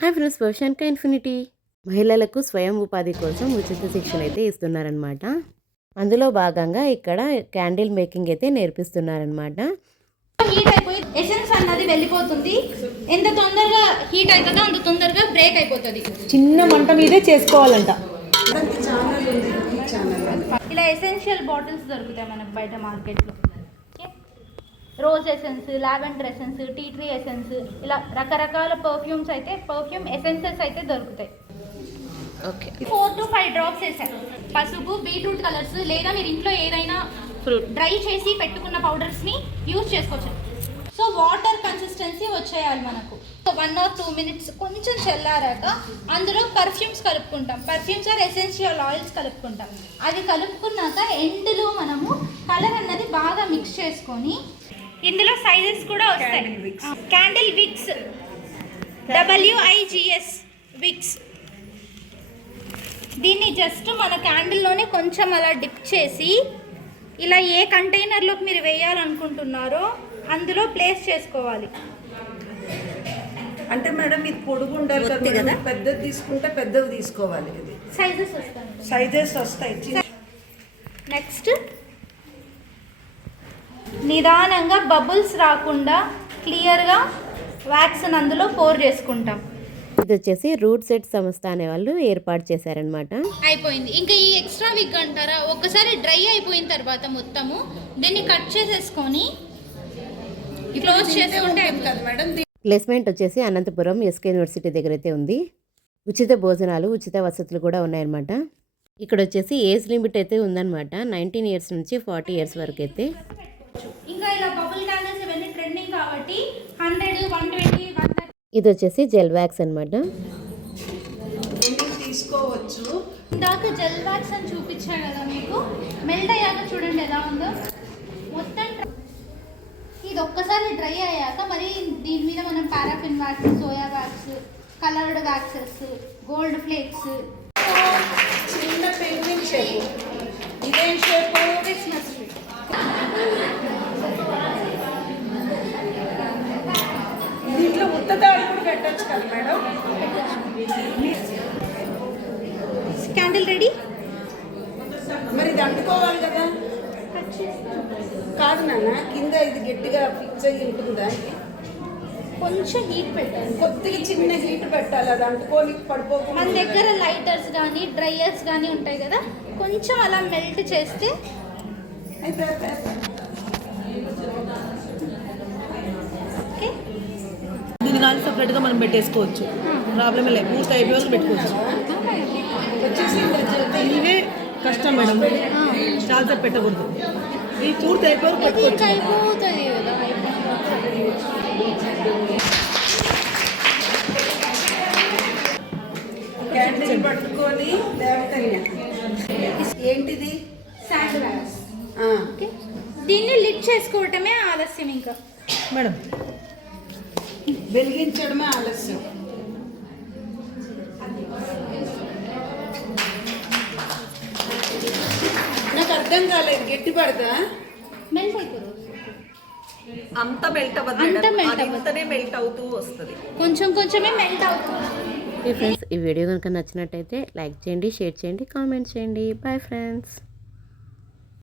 Hi friends భవిష్యానిక infinity. మహిళలకు స్వయం ఉపాధి కోసం ఉచిత శిక్షణ అయితే ఇస్తున్నారనమాట అందులో భాగంగా ఇక్కడ క్యాండిల్ మేకింగ్ అయితే నేర్పిస్తున్నారనమాట హీట్ అయిపోయి ఎసెన్స్ అన్నది వెళ్ళిపోతుంది. ఎంత తొందరగా హీట్ అవుతుందో అంత తొందరగా బ్రేక్ అయిపోతుంది. చిన్న మంట మీదే చేసుకోవాలంట. ఇలా ఎసెన్షియల్ బాటిల్స్ దొరుకుతాయి మనకు బయట మార్కెట్లో. Rose essence lavender essence tea tree essence ఇలా రకరకాల పర్ఫ్యూమ్స్ అయితే పర్ఫ్యూమ్ ఎసెన్సెస్ అయితే దొరుకుతాయి. Okay four to five drops వేసారు పసుపు బీట్రూట్ కలర్స్ లేదా మీరు ఇంట్లో ఏదైనా ఫ్రూట్ డ్రై చేసి పెట్టుకున్న పౌడర్స్ని యూజ్ చేసుకోవచ్చు. సో వాటర్ కన్సిస్టెన్సీ వచ్చేయాలి మనకు. వన్ ఆర్ టూ మినిట్స్ కొంచెం చల్లారాక అందులో పర్ఫ్యూమ్స్ కలుపుకుంటాం. పర్ఫ్యూమ్స్ ఆర్ ఎసెన్షియల్ ఆయిల్స్ కలుపుకుంటాం. అది కలుపుకున్నాక ఎండ్లో మనము కలర్ అన్నది బాగా మిక్స్ చేసుకొని ఇందులో సైజెస్ కూడా వస్తాయి. Candle wicks W I G S wicks దీన్ని జస్ట్ మన క్యాండిల్లోనే కొంచెం అలా డిప్ చేసి ఇలా ఏ కంటైనర్లోకి మీరు వేయాలనుకుంటున్నారో అందులో ప్లేస్ చేసుకోవాలి. అంటే మేడం ఇది పొడుగు ఉండాలి కదా. పెద్దది తీసుకుంటే పెద్దవి తీసుకోవాలి ఇది. సైజెస్ వస్తాయి. సైజెస్ వస్తాయి. నెక్స్ట్ నిదానంగా బబుల్స్ రాకుండా క్లియర్గా వ్యాక్సిన్ అందులో పోర్ చేసుకుంటాం. ఇది వచ్చేసి రూట్ సెట్ సంస్థ అనే వాళ్ళు ఏర్పాటు చేశారనమాట అయిపోయింది. ఇంకా ఈ ఎక్స్ట్రా విగ్ అంటారా? ఒక్కసారి డ్రై అయిపోయిన తర్వాత మొత్తము దీన్ని కట్ చేసేసుకొని క్లోజ్ చేసుకుంటే అయిపోతుంది. మేడం? ప్లేస్మెంట్ వచ్చేసి అనంతపురం ఎస్కే యూనివర్సిటీ దగ్గర అయితే ఉంది. ఉచిత భోజనాలు ఉచిత వసతులు కూడా ఉన్నాయన్నమాట. ఇక్కడ వచ్చేసి ఏజ్ లిమిట్ అయితే ఉందన్నమాట. నైన్టీన్ ఇయర్స్ నుంచి ఫార్టీ ఇయర్స్ వరకు అయితే ఇది వచ్చేసి జెల్ వ్యాక్స్ అనమాట తీసుకోవచ్చు. ఇందాక జెల్ వ్యాక్స్ అని చూపించాడు కదా మీకు? మెల్ట్ అయ్యాక చూడండి ఎలా ఉందో. మొత్తం ఇది ఒక్కసారి డ్రై అయ్యాక మరి దీని మీద మనం paraffin wax soya wax coloured waxes gold flakes చిన్న పెయింటింగ్ షేప్ ఇదేం షేప్ క్రిస్మస్ ట్రీ దీంట్లో ఉత్తదాడు కూడా పెట్టొచ్చు కదా మేడం? క్యాండిల్ రెడీ మరి ఇది అంటుకోవాలి కదా. కాదు నాన్న కింద ఇది గట్టిగా ఫిక్స్ అయ్యి ఉంటుందా? కొంచెం హీట్ పెట్టాలి కొద్దిగా చిన్న హీట్ పెట్టాలి అది అంటుకొని మన పడిపోకుండా దగ్గర లైటర్స్ కానీ డ్రైయర్స్ కానీ ఉంటాయి కదా కొంచెం అలా మెల్ట్ చేస్తే అయితే అయితే, అయితే. ఓకే సపరేట్గా మనం పెట్టేసుకోవచ్చు. ప్రాబ్లమే లేదు. పూర్తి అయిపోయి వరకు పెట్టుకోవచ్చు. ఇవే కష్టం మేడం. చాలాసేపు పెట్టకూడదు. ఈ పూర్తి అయిపోయి పెట్టుకోవచ్చు. క్యాండిల్ పట్టుకొని ఏంటిది? దీన్ని లిడ్ చేసుకోవటమే ఆలస్యం ఇంకా. మేడం వెలిగించడమే ఆలస్యం. నాకు అర్థం కాలేదు గట్టి పడదా మెల్ట్ అయిపోతుంది అంత మెల్ట్ అవ్వదు అంత melt అవ్వదు. మెల్ట్ అవుతూ వస్తుంది. కొంచెం కొంచెమే మెల్ట్ అవుతుంది ఫ్రెండ్స్ ఈ వీడియో కనుక నచ్చినట్టయితే లైక్ చేయండి షేర్ చేయండి కామెంట్ చేయండి. Bye friends